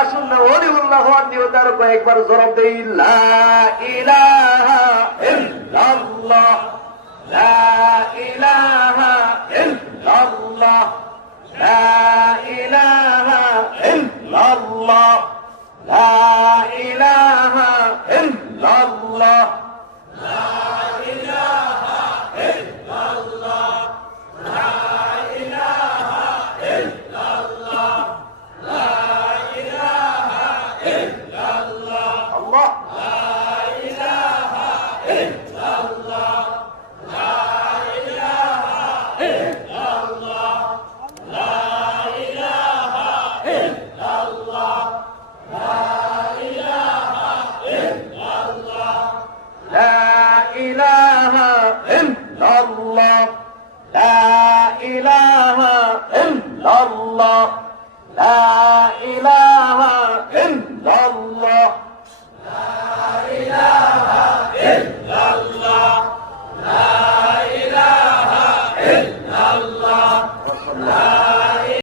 আসুন না ওলিউল্লাহ নিয়ে তার কয়েকবার জবাব দেই লা ইলাহা ইল্লাল্লাহ লা ইলাহা ইল্লাল্লাহ লা ইলাহা ইল্লাল্লাহ লা ইলাহা ইল্লাল্লাহ লা ইলাহা ইল্লাল্লাহ লা ইলাহা ইল্লাল্লাহ لا إله